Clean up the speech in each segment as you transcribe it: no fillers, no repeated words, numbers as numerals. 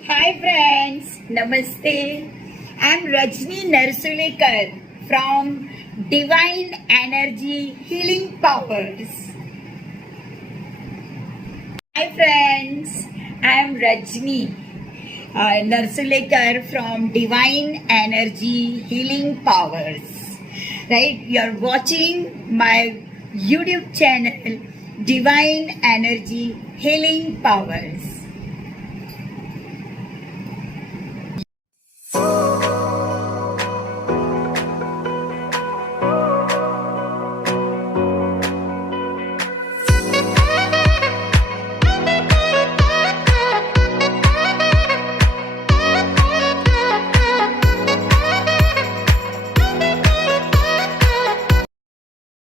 Hi friends, Namaste. I'm Rajni Narsulekar from Divine Energy Healing Powers. Hi friends, I'm Rajni Narsulekar from Divine Energy Healing Powers. Right, you're watching my YouTube channel Divine Energy Healing Powers.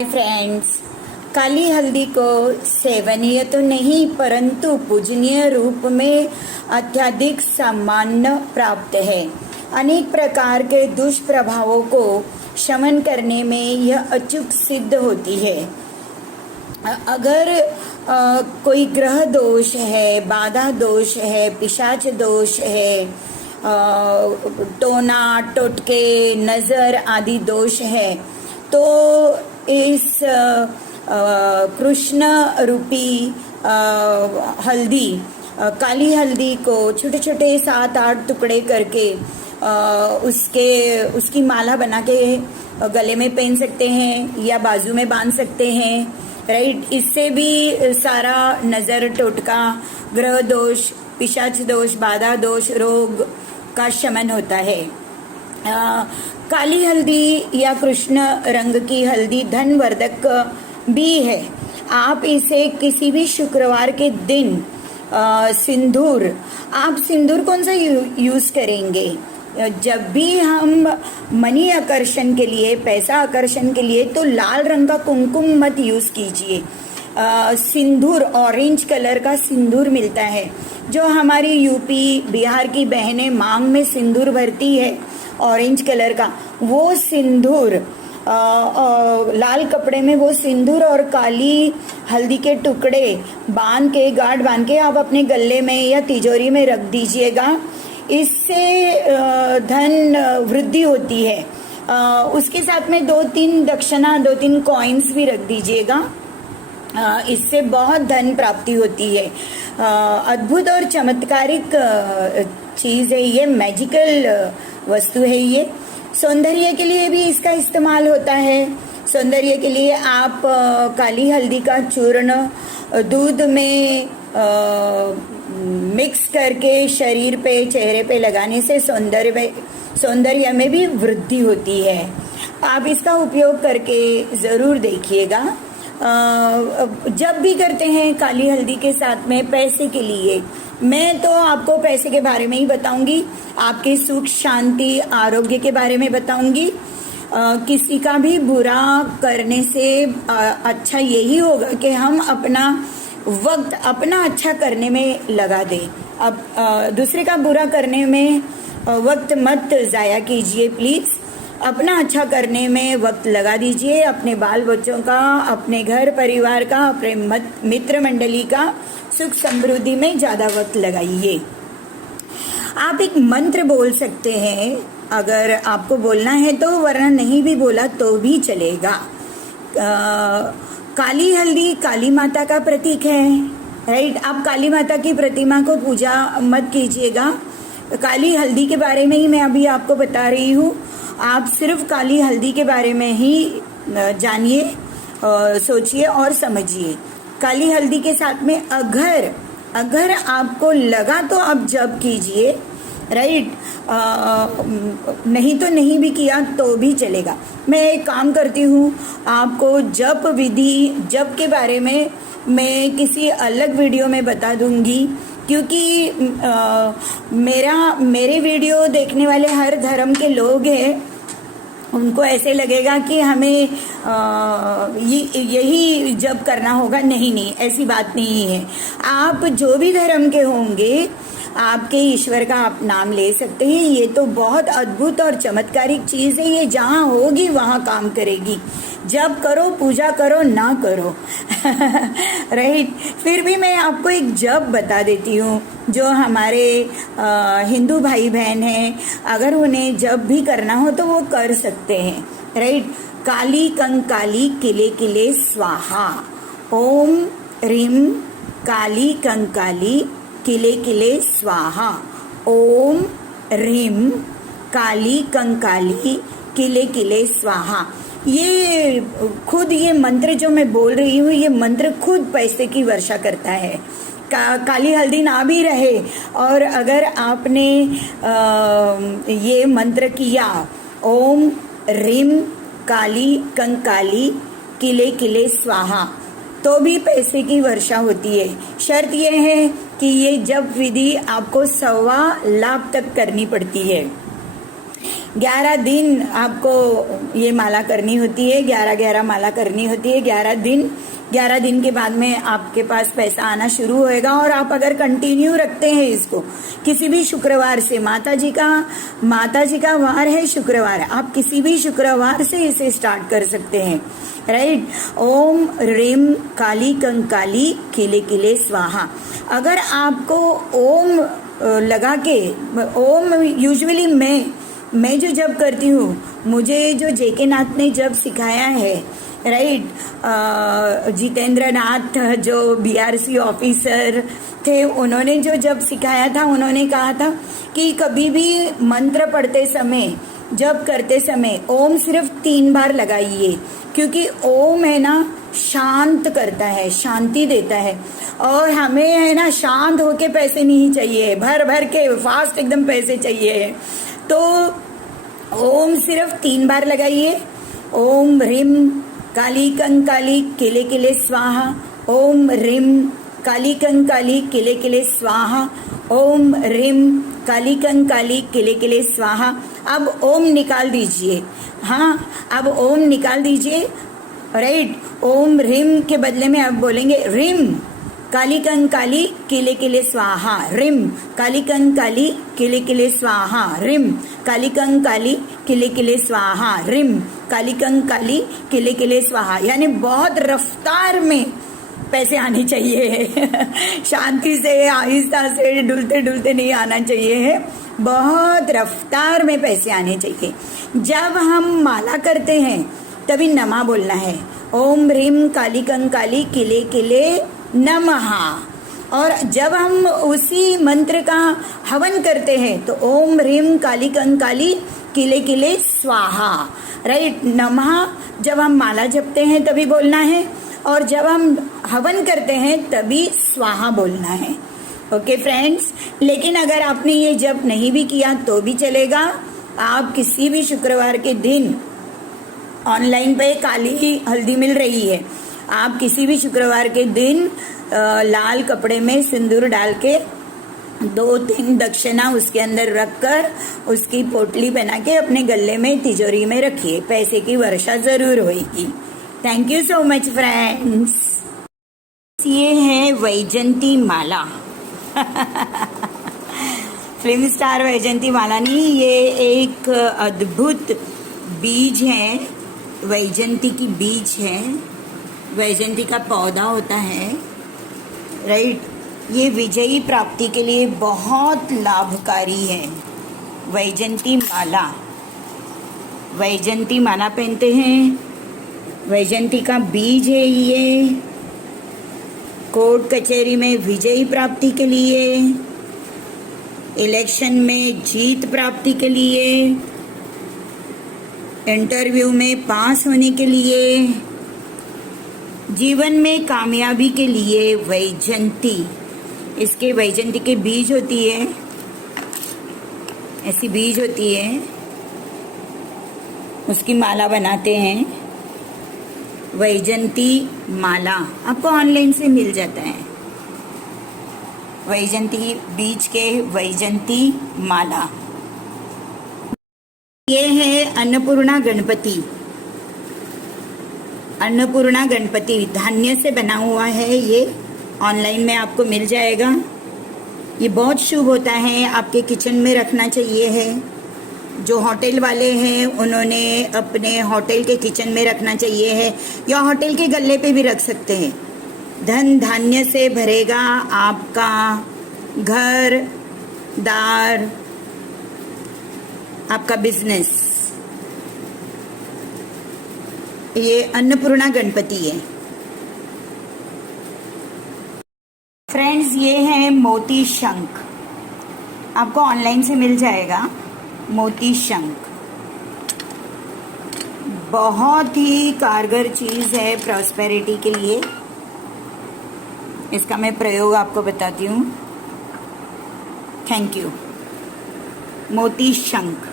Friends, काली हल्दी को सेवनीय तो नहीं परंतु पूजनीय रूप में अत्यधिक सम्मान प्राप्त है। अनेक प्रकार के दुष्प्रभावों को शमन करने में यह अचूक सिद्ध होती है। अगर कोई ग्रह दोष है, बाधा दोष है, पिशाच दोष है, टोना टोटके नजर आदि दोष है, तो इस कृष्ण रूपी हल्दी, काली हल्दी को छोटे छोटे 7-8 टुकड़े करके उसकी माला बना के गले में पहन सकते हैं या बाजू में बांध सकते हैं। राइट, इससे भी सारा नजर टोटका, ग्रह दोष, पिशाच दोष, बाधा दोष, रोग का शमन होता है। काली हल्दी या कृष्ण रंग की हल्दी धनवर्धक भी है। आप इसे किसी भी शुक्रवार के दिन सिंदूर, आप सिंदूर कौन सा यूज करेंगे? जब भी हम मनी आकर्षण के लिए, पैसा आकर्षण के लिए, तो लाल रंग का कुमकुम मत यूज कीजिए। सिंदूर, ऑरेंज कलर का सिंदूर मिलता है, जो हमारी यूपी बिहार की बहनें मांग में सिंदूर भरती है, ऑरेंज कलर का वो सिंदूर, लाल कपड़े में वो सिंदूर और काली हल्दी के टुकड़े बांध के, गांठ बांध के आप अपने गले में या तिजोरी में रख दीजिएगा। इससे धन वृद्धि होती है। उसके साथ में 2-3 दक्षिणा, 2-3 कॉइन्स भी रख दीजिएगा। इससे बहुत धन प्राप्ति होती है। अद्भुत और चमत्कारिक चीज है ये, मैजिकल वस्तु है ये। सौंदर्य के लिए भी इसका इस्तेमाल होता है। सौंदर्य के लिए आप काली हल्दी का चूर्ण दूध में मिक्स करके शरीर पे, चेहरे पे लगाने से सौंदर्य में भी वृद्धि होती है। आप इसका उपयोग करके जरूर देखिएगा। जब भी करते हैं काली हल्दी के साथ में पैसे के लिए, मैं तो आपको पैसे के बारे में ही बताऊंगी, आपके सुख शांति आरोग्य के बारे में बताऊंगी। किसी का भी बुरा करने से अच्छा यही होगा कि हम अपना वक्त अपना अच्छा करने में लगा दें। अब दूसरे का बुरा करने में वक्त मत जाया कीजिए प्लीज। अपना अच्छा करने में वक्त लगा दीजिए। अपने बाल बच्चों का, अपने घर परिवार का, अपने मित्र मंडली का सुख समृद्धि में ज्यादा वक्त लगाइए। आप एक मंत्र बोल सकते हैं अगर आपको बोलना है तो, वरना नहीं भी बोला तो भी चलेगा। काली हल्दी काली माता का प्रतीक है। राइट, आप काली माता की प्रतिमा को पूजा मत कीजिएगा। काली हल्दी के बारे में ही मैं अभी आपको बता रही हूँ। आप सिर्फ काली हल्दी के बारे में ही जानिए, सोचिए और समझिए। काली हल्दी के साथ में अगर आपको लगा तो आप जप कीजिए। राइट, नहीं तो नहीं भी किया तो भी चलेगा। मैं एक काम करती हूँ, आपको जप विधि, जप के बारे में मैं किसी अलग वीडियो में बता दूंगी, क्योंकि मेरे वीडियो देखने वाले हर धर्म के लोग हैं। उनको ऐसे लगेगा कि हमें यही जप करना होगा। नहीं, ऐसी बात नहीं है। आप जो भी धर्म के होंगे, आपके ईश्वर का आप नाम ले सकते हैं। ये तो बहुत अद्भुत और चमत्कारिक चीज है। ये जहाँ होगी वहाँ काम करेगी। जब करो, पूजा करो, ना करो। राइट। फिर भी मैं आपको एक जप बता देती हूँ जो हमारे हिंदू भाई बहन हैं, अगर उन्हें जब भी करना हो तो वो कर सकते हैं। राइट। काली कंकाली किले किले स्वाहा। ओम ह्रीम काली कंकाली किले किले स्वाहा। ओम ह्रीम काली कंकाली किले किले स्वाहा। ये खुद ये मंत्र जो मैं बोल रही हूँ, ये मंत्र खुद पैसे की वर्षा करता है। काली हल्दी ना भी रहे और अगर आपने ये मंत्र किया, ओम ह्रीम काली कंकाली किले किले स्वाहा, तो भी पैसे की वर्षा होती है। शर्त यह है कि ये जप विधि आपको 1.25 लाख तक करनी पड़ती है। 11 दिन आपको ये माला करनी होती है, 11 माला करनी होती है। 11 दिन के बाद में आपके पास पैसा आना शुरू होएगा। और आप अगर कंटिन्यू रखते हैं इसको किसी भी शुक्रवार से, माता जी का वार है शुक्रवार, आप किसी भी शुक्रवार से इसे स्टार्ट कर सकते हैं। राइट। ओम ह्रीम काली कंकाली किले किले स्वाहा। अगर आपको ओम लगा के, ओम यूजुअली मैं जो जब करती हूँ, मुझे जो जेके नाथ ने जब सिखाया है, राइट, जितेंद्र नाथ जो बीआरसी ऑफिसर थे, उन्होंने जो जब सिखाया था, उन्होंने कहा था कि कभी भी मंत्र पढ़ते समय, जब करते समय ओम सिर्फ 3 बार लगाइए, क्योंकि ओम है ना शांत करता है, शांति देता है। और हमें है ना शांत होके पैसे नहीं चाहिए, भर भर के फास्ट एकदम पैसे चाहिए। तो ओम सिर्फ 3 बार लगाइए। ओम ह्रीम काली कंकाली किले किले स्वाहा। ओम ह्रीम काली कंकाली किले किले स्वाहा। ओम ह्रीम काली कंकाली किले किले स्वाहा। अब ओम निकाल दीजिए। हाँ, अब ओम निकाल दीजिए। राइट। ओम ह्रीम के बदले में आप बोलेंगे ह्रीम काली कंकाली किले किले स्वाहा। ह्रीम काली कंकाली किले किले स्वाहा। ह्रीम काली कंकाली किले किले स्वाहा। ह्रीम काली कंकाली किले किले स्वाहा। यानी बहुत रफ्तार में पैसे आने चाहिए। शांति से, आहिस्ता से, डुलते डुलते नहीं आना चाहिए है, बहुत रफ्तार में पैसे आने चाहिए। जब हम माला करते हैं तभी नमा बोलना है। ओम ह्रीम काली कंकाली किले किले नमः। और जब हम उसी मंत्र का हवन करते हैं तो ओम ह्रीम काली कंकाली किले किले स्वाहा। राइट। नमः जब हम माला जपते हैं तभी बोलना है, और जब हम हवन करते हैं तभी स्वाहा बोलना है। Okay friends. लेकिन अगर आपने ये जप नहीं भी किया तो भी चलेगा। आप किसी भी शुक्रवार के दिन, ऑनलाइन पे काली हल्दी मिल रही है, आप किसी भी शुक्रवार के दिन लाल कपड़े में सिंदूर डाल के 2-3 दक्षिणा उसके अंदर रखकर उसकी पोटली बना के अपने गले में, तिजोरी में रखिए। पैसे की वर्षा जरूर होगी। Thank you so much friends. ये है वैजंती माला। फिल्म स्टार वैजंती माला नहीं, ये एक अद्भुत बीज है, वैजंती की बीज है, वैजंती का पौधा होता है। राइट। ये विजयी प्राप्ति के लिए बहुत लाभकारी है। वैजंती माला, वैजंती माला पहनते हैं, वैजंती का बीज है ये। कोर्ट कचहरी में विजयी प्राप्ति के लिए, इलेक्शन में जीत प्राप्ति के लिए, इंटरव्यू में पास होने के लिए, जीवन में कामयाबी के लिए वैजंती, इसके वैजंती के बीज होती है, ऐसी बीज होती है, उसकी माला बनाते हैं। वैजंती माला आपको ऑनलाइन से मिल जाता है। वैजंती बीज के वैजंती माला। ये है अन्नपूर्णा गणपति। अन्नपूर्णा गणपति धान्य से बना हुआ है, ये ऑनलाइन में आपको मिल जाएगा। ये बहुत शुभ होता है, आपके किचन में रखना चाहिए है। जो होटल वाले हैं उन्होंने अपने होटल के किचन में रखना चाहिए है, या होटल के गल्ले पे भी रख सकते हैं। धन धान्य से भरेगा आपका घर दार, आपका बिजनेस। ये अन्नपूर्णा गणपति है। फ्रेंड्स, ये है मोती शंख, आपको ऑनलाइन से मिल जाएगा। मोती शंख बहुत ही कारगर चीज़ है प्रॉस्पेरिटी के लिए। इसका मैं प्रयोग आपको बताती हूँ। Thank you. मोती शंख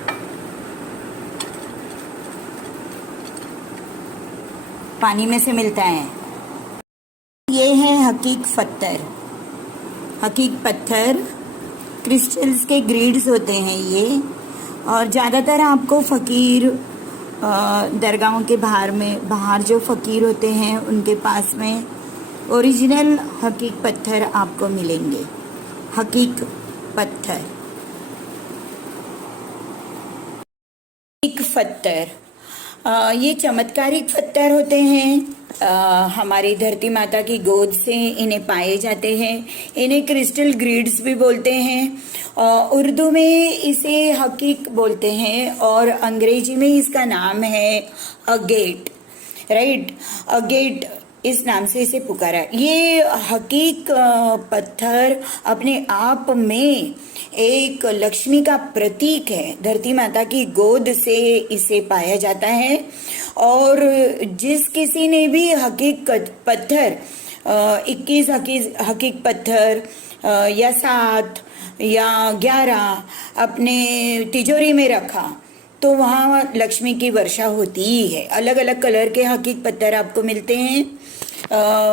पानी में से मिलता है। ये है हकीक पत्थर। हकीक पत्थर क्रिस्टल्स के ग्रेड्स होते हैं ये, और ज़्यादातर आपको फ़कीर दरगाहों के बाहर जो फ़कीर होते हैं उनके पास में ओरिजिनल हकीक पत्थर आपको मिलेंगे। हकीक पत्थर, हकीक पत्थर ये चमत्कारिक पत्थर होते हैं। हमारी धरती माता की गोद से इन्हें पाए जाते हैं। इन्हें क्रिस्टल ग्रिड्स भी बोलते हैं। उर्दू में इसे हकीक बोलते हैं और अंग्रेजी में इसका नाम है अगेट, राइट। अगेट इस नाम से इसे पुकारा। ये हकीक पत्थर अपने आप में एक लक्ष्मी का प्रतीक है। धरती माता की गोद से इसे पाया जाता है, और जिस किसी ने भी हकीक पत्थर 21 हकीक पत्थर या 7 या 11 अपने तिजोरी में रखा तो वहाँ लक्ष्मी की वर्षा होती ही है। अलग अलग कलर के हकीक पत्थर आपको मिलते हैं।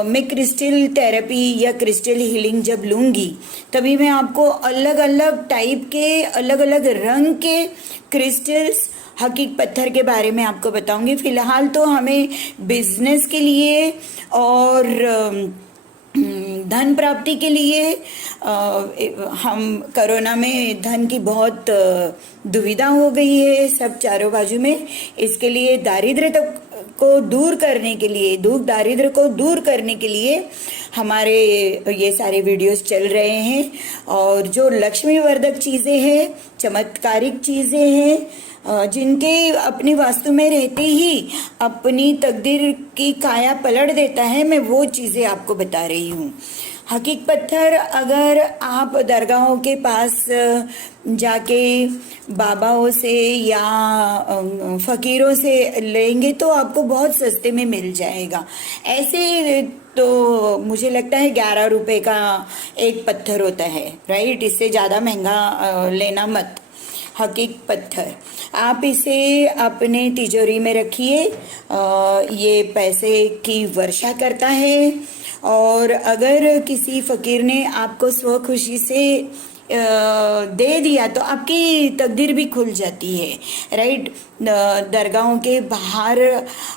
मैं क्रिस्टल थेरेपी या क्रिस्टल हीलिंग जब लूँगी तभी मैं आपको अलग अलग टाइप के, अलग अलग रंग के क्रिस्टल्स हकीक पत्थर के बारे में आपको बताऊंगी। फिलहाल तो हमें बिजनेस के लिए और धन प्राप्ति के लिए हम कोरोना में धन की बहुत दुविधा हो गई है सब चारों बाजू में। इसके लिए दारिद्र्य को दूर करने के लिए, दारिद्र्य को दूर करने के लिए हमारे ये सारे वीडियोस चल रहे हैं। और जो लक्ष्मी वर्धक चीज़ें हैं, चमत्कारिक चीज़ें हैं, जिनके अपनी वास्तु में रहते ही अपनी तकदीर की काया पलट देता है, मैं वो चीज़ें आपको बता रही हूँ। हकीक पत्थर अगर आप दरगाहों के पास जाके बाबाओं से या फ़कीरों से लेंगे तो आपको बहुत सस्ते में मिल जाएगा। ऐसे तो मुझे लगता है 11 रुपए का एक पत्थर होता है, राइट। इससे ज़्यादा महंगा लेना मत। हकीक पत्थर आप इसे अपने तिजोरी में रखिए, ये पैसे की वर्षा करता है। और अगर किसी फ़कीर ने आपको स्वखुशी से दे दिया तो आपकी तकदीर भी खुल जाती है, राइट। दरगाहों के बाहर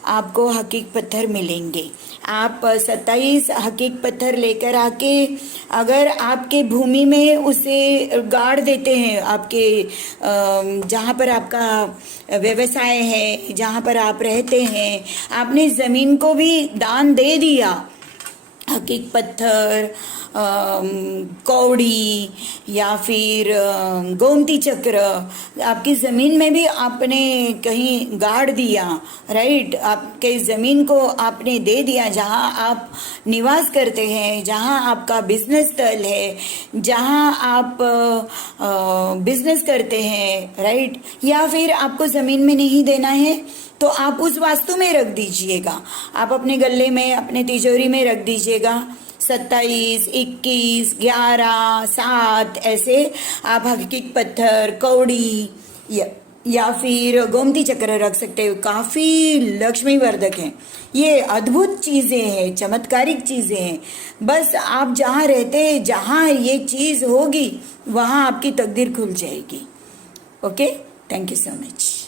आपको हकीक पत्थर मिलेंगे। आप 27 हकीक पत्थर लेकर आके अगर आपके भूमि में उसे गाड़ देते हैं, आपके जहाँ पर आपका व्यवसाय है, जहाँ पर आप रहते हैं, आपने ज़मीन को भी दान दे दिया, हकीक पत्थर, कौड़ी या फिर गोमती चक्र आपकी ज़मीन में भी आपने कहीं गाड़ दिया, राइट। आपके ज़मीन को आपने दे दिया जहाँ आप निवास करते हैं, जहाँ आपका बिजनेस स्थल है, जहाँ आप बिजनेस करते हैं, राइट। या फिर आपको ज़मीन में नहीं देना है तो आप उस वास्तु में रख दीजिएगा, आप अपने गल्ले में, अपने तिजोरी में रख दीजिएगा। 27, 21, 11, 7 ऐसे आप हकीक पत्थर, कौड़ी या फिर गोमती चक्र रख सकते हो। काफ़ी लक्ष्मी वर्धक हैं ये, अद्भुत चीज़ें हैं, चमत्कारिक चीज़ें हैं। बस आप जहाँ रहते हैं, जहाँ ये चीज़ होगी वहाँ आपकी तकदीर खुल जाएगी। Okay, thank you so much.